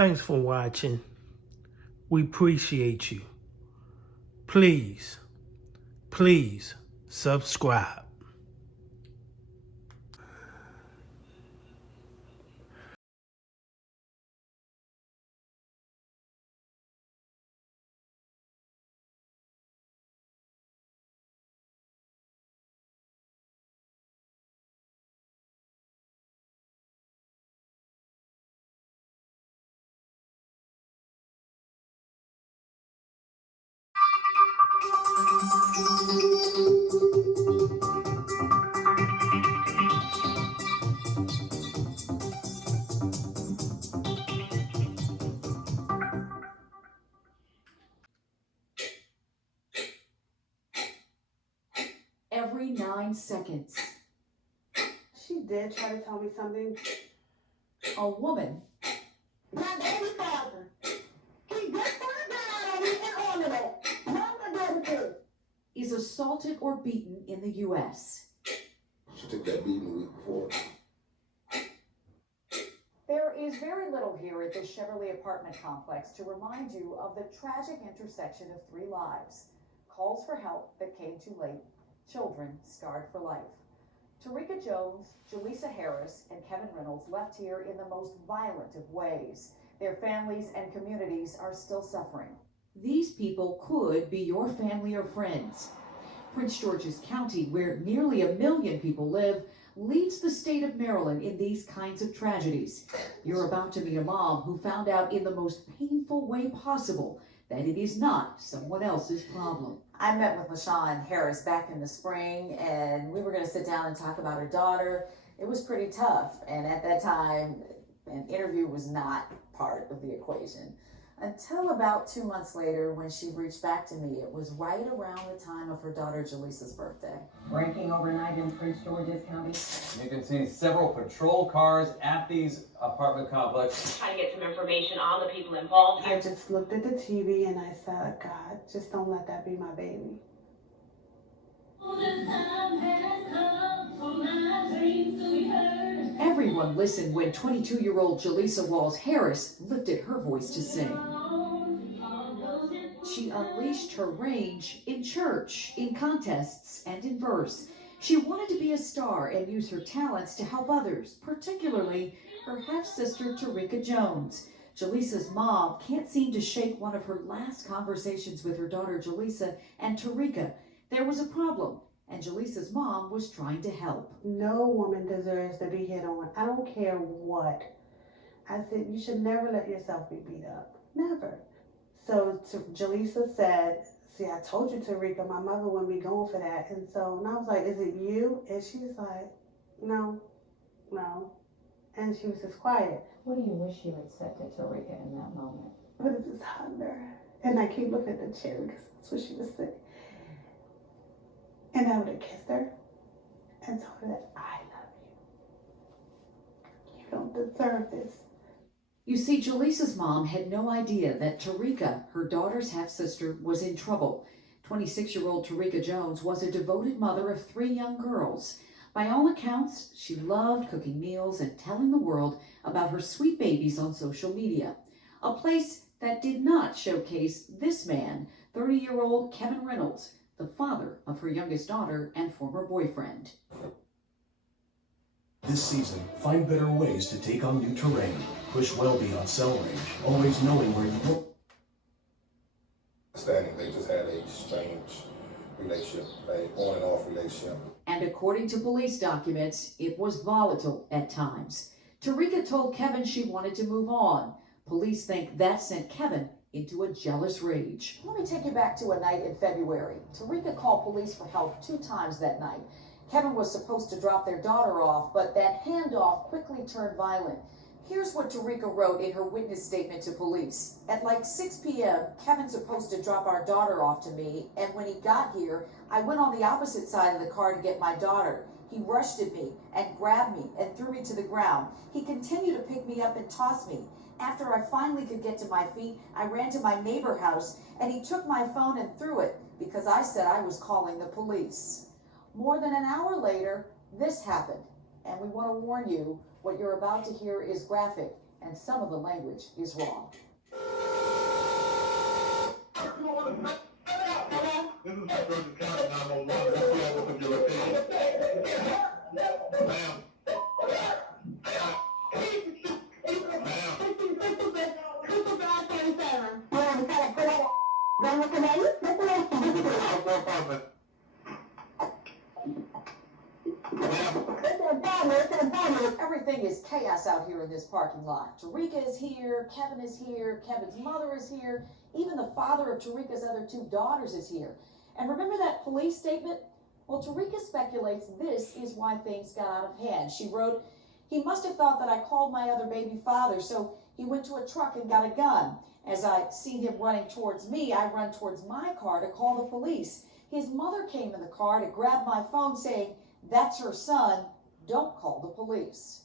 Thanks for watching. We appreciate you. Please subscribe. Every 9 seconds, She did try to tell me something. a woman My baby father. He just put a gun on me and ordered it. Not my baby. is assaulted or beaten in the U.S. She took that beating the week before. There is very little here at this Chevrolet apartment complex to remind you of the tragic intersection of 3 lives. Calls for help that came too late. Children scarred for life. Tarika Jones, Jaleesa Harris, and Kevin Reynolds left here in the most violent of ways. Their families and communities are still suffering. These people could be your family or friends. Prince George's County, where nearly 1 million people live, leads the state of Maryland in these kinds of tragedies. You're about to meet a mom who found out in the most painful way possible that it is not someone else's problem. I met with LaShawn Harris back in the spring, and we were going to sit down and talk about her daughter. It was pretty tough, and at that time, an interview was not part of the equation. Until about 2 months later, when she reached back to me. It was right around the time of her daughter Jaleesa's birthday. Breaking overnight in Prince George's County. You can see several patrol cars at these apartment complexes. Trying to get some information on the people involved here. I just looked at the TV and I said, God, just don't let that be my baby. Everyone listened when 22-year-old Jaleesa Walls Harris lifted her voice to sing. She unleashed her range in church, in contests, and in verse. She wanted to be a star and use her talents to help others, particularly her half-sister Tarika Jones. Jaleesa's mom can't seem to shake one of her last conversations with her daughter Jaleesa and Tarika. There was a problem, and Jaleesa's mom was trying to help. No woman deserves to be hit on. I don't care what. I said, you should never let yourself be beat up. Never. So Jaleesa said, see, I told you, Tarika, my mother wouldn't be going for that. And I was like, is it you? And she's like, no. And she was just quiet. What do you wish you had said to Tarika in that moment? I would have just hugged her. And I keep looking at the chair because that's what she was saying. And I would have kissed her and told her that I love you. You don't deserve this. You see, Jaleesa's mom had no idea that Tarika, her daughter's half-sister, was in trouble. 26-year-old Tarika Jones was a devoted mother of 3 young girls. By all accounts, she loved cooking meals and telling the world about her sweet babies on social media. A place that did not showcase this man, 30-year-old Kevin Reynolds, the father of her youngest daughter and former boyfriend. This season, find better ways to take on new terrain. Push well beyond cell range, always knowing where you go. Standing, they just had a strange relationship, an on and off relationship. And according to police documents, it was volatile at times. Tarika told Kevin she wanted to move on. Police think that sent Kevin into a jealous rage. Let me take you back to a night in February. Tarika called police for help 2 times that night. Kevin was supposed to drop their daughter off, but that handoff quickly turned violent. Here's what Tarika wrote in her witness statement to police. At like 6 p.m., Kevin's supposed to drop our daughter off to me, and when he got here, I went on the opposite side of the car to get my daughter. He rushed at me and grabbed me and threw me to the ground. He continued to pick me up and toss me. After I finally could get to my feet, I ran to my neighbor's house, and he took my phone and threw it because I said I was calling the police. More than an hour later, this happened, and we want to warn you, what you're about to hear is graphic. and some of the language is raw. Everything is chaos out here in this parking lot. Tarika is here, Kevin is here, Kevin's mother is here, even the father of Tarika's other two daughters is here. And remember that police statement? Well, Tarika speculates this is why things got out of hand. She wrote, "He must have thought that I called my other baby father, so he went to a truck and got a gun. As I seen him running towards me, I run towards my car to call the police. His mother came in the car to grab my phone saying, 'That's her son, don't call the police.'"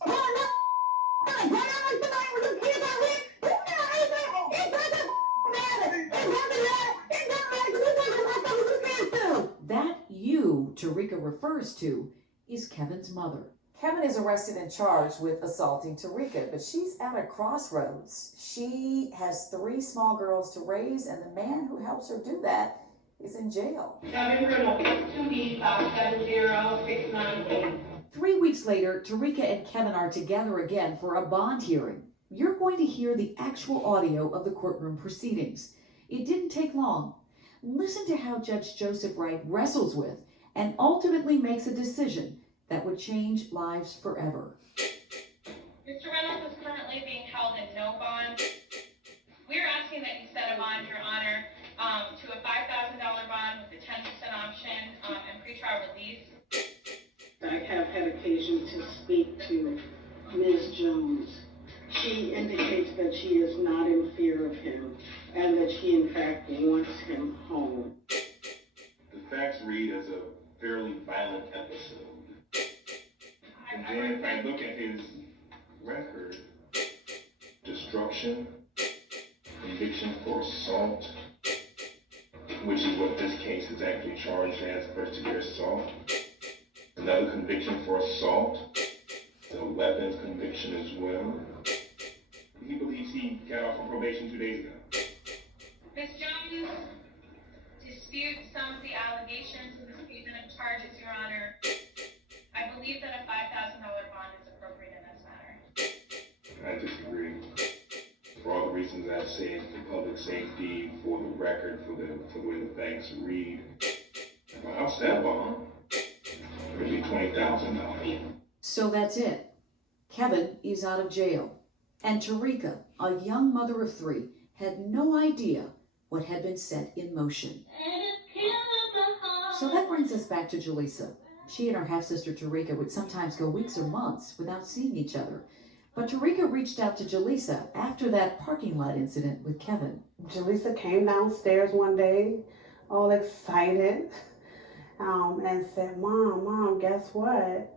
That "you" Tarika refers to is Kevin's mother. Kevin is arrested and charged with assaulting Tarika, but she's at a crossroads. She has 3 small girls to raise, and the man who helps her do that is in jail. 2B570-698. 3 weeks later, Tarika and Kevin are together again for a bond hearing. You're going to hear the actual audio of the courtroom proceedings. It didn't take long. Listen to how Judge Joseph Wright wrestles with and ultimately makes a decision that would change lives forever. Mr. Reynolds is currently being held in no bond. We're asking that you set a bond, Your Honor, to a $5,000 bond with a 10% option and pretrial release. I have had occasion to speak to Ms. Jones. She indicates that she is not in fear of him and that she in fact wants him home. The facts read as a fairly violent episode. And then if I look at his record, destruction, conviction for assault, which is what this case is actually charged as, first-degree assault, another conviction for assault, the weapons conviction as well. He believes he got off on probation 2 days ago. Ms. Jones disputes some of the allegations in the statement of charges, Your Honor. I believe that a $5,000 bond is appropriate in this matter. I disagree. For all the reasons I've said, for public safety, for the record, for the way the facts read, I'll set a bond. It would be $20,000. So that's it. Kevin is out of jail. And Tarika, a young mother of 3, had no idea what had been set in motion. So that brings us back to Jaleesa. She and her half-sister Tarika would sometimes go weeks or months without seeing each other. But Tarika reached out to Jaleesa after that parking lot incident with Kevin. Jaleesa came downstairs one day, all excited, and said, Mom, guess what?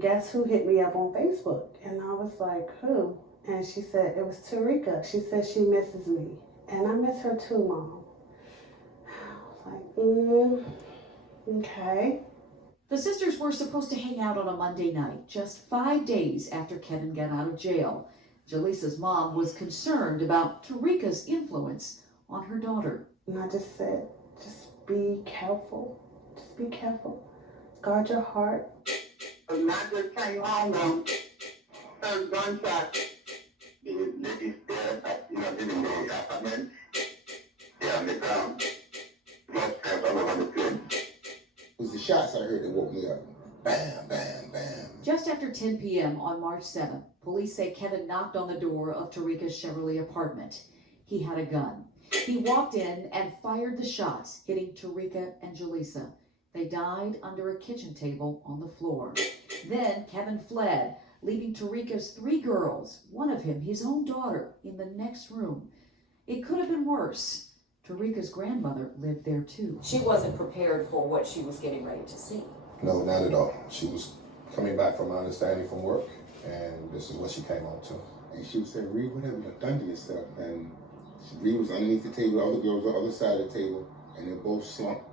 Guess who hit me up on Facebook? And I was like, who? And she said, it was Tarika. She said she misses me. And I miss her too, Mom. I was like, okay. The sisters were supposed to hang out on a Monday night, just 5 days after Kevin got out of jail. Jaleesa's mom was concerned about Tarika's influence on her daughter. And I just said, just be careful. Just be careful. Guard your heart. And I just came home, heard gunshots. The ladies there, living in the apartment. Yeah, on the ground. Blood stains all over the place. It was the shots I heard that woke me up. Bam, bam, bam. Just after 10 p.m. on March 7th, police say Kevin knocked on the door of Tarika's Chevrolet apartment. He had a gun. He walked in and fired the shots, hitting Tarika and Jaleesa. They died under a kitchen table on the floor. Then Kevin fled, leaving Tarika's 3 girls, one of them his own daughter, in the next room. It could have been worse. Tarika's grandmother lived there too. She wasn't prepared for what she was getting ready to see. No, not at all. She was coming back, from my understanding, from work, and this is what she came on to. And she was saying, Reed, what have you done to yourself? And Reed was underneath the table, the other girls on the other side of the table, and they both slumped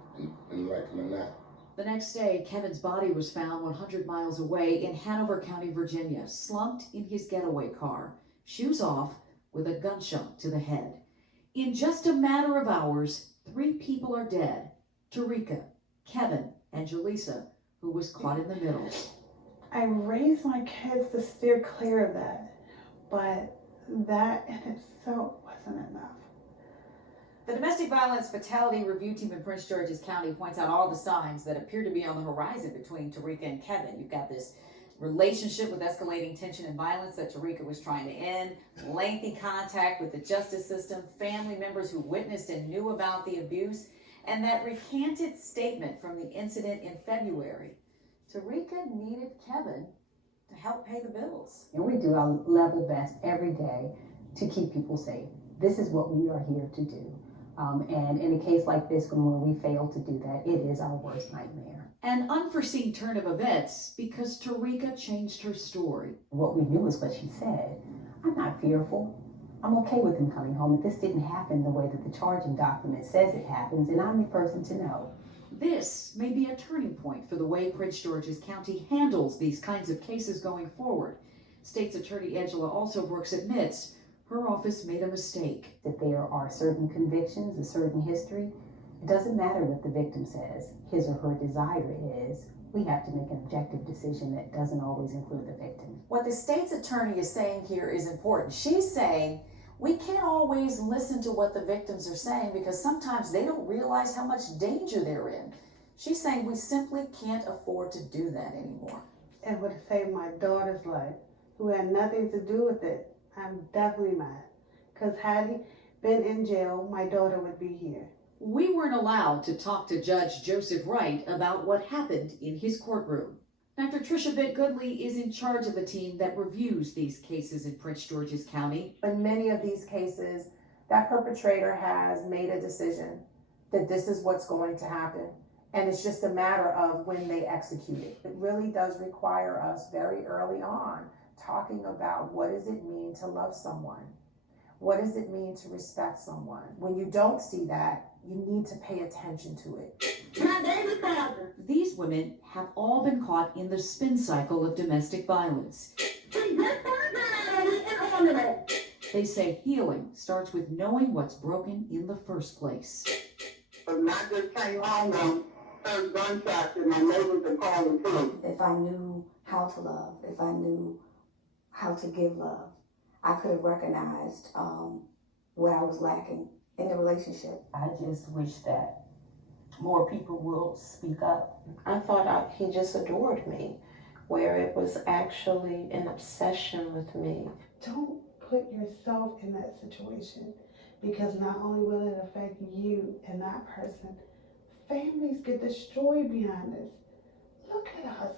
in like in a knot. The next day, Kevin's body was found 100 miles away in Hanover County, Virginia, slumped in his getaway car. shoes off with a gunshot to the head. In just a matter of hours, 3 people are dead. Tarika, Kevin, and Jaleesa, who was caught in the middle. I raised my kids to steer clear of that, but that in itself wasn't enough. The Domestic Violence Fatality Review Team in Prince George's County points out all the signs that appear to be on the horizon between Tarika and Kevin. You've got this relationship with escalating tension and violence that Tarika was trying to end, lengthy contact with the justice system, family members who witnessed and knew about the abuse, and that recanted statement from the incident in February. Tarika needed Kevin to help pay the bills. And we do our level best every day to keep people safe. This is what we are here to do. And in a case like this one where we fail to do that, it is our worst nightmare. An unforeseen turn of events because Tarika changed her story. What we knew is what she said. I'm not fearful. I'm okay with him coming home. If this didn't happen the way that the charging document says it happens, and I'm the person to know. This may be a turning point for the way Prince George's County handles these kinds of cases going forward. State's Attorney Angela also Brooks admits her office made a mistake. If there are certain convictions, a certain history, it doesn't matter what the victim says, his or her desire is. We have to make an objective decision that doesn't always include the victim. What the state's attorney is saying here is important. She's saying we can't always listen to what the victims are saying because sometimes they don't realize how much danger they're in. She's saying we simply can't afford to do that anymore. It would have saved my daughter's life, who had nothing to do with it. I'm definitely mad, because had he been in jail, my daughter would be here. We weren't allowed to talk to Judge Joseph Wright about what happened in his courtroom. Dr. Tricia Bitt-Goodley is in charge of the team that reviews these cases in Prince George's County. In many of these cases, that perpetrator has made a decision that this is what's going to happen. And it's just a matter of when they execute it. It really does require us very early on talking about what does it mean to love someone? What does it mean to respect someone? When you don't see that, you need to pay attention to it. These women have all been caught in the spin cycle of domestic violence. They say healing starts with knowing what's broken in the first place. But not just came home and heard gunshots and my neighbors are calling too. If I knew how to love, if I knew how to give love, I could have recognized where I was lacking in the relationship. I just wish that more people will speak up. I thought he just adored me, where it was actually an obsession with me. Don't put yourself in that situation, because not only will it affect you and that person, families get destroyed behind this. Look at us.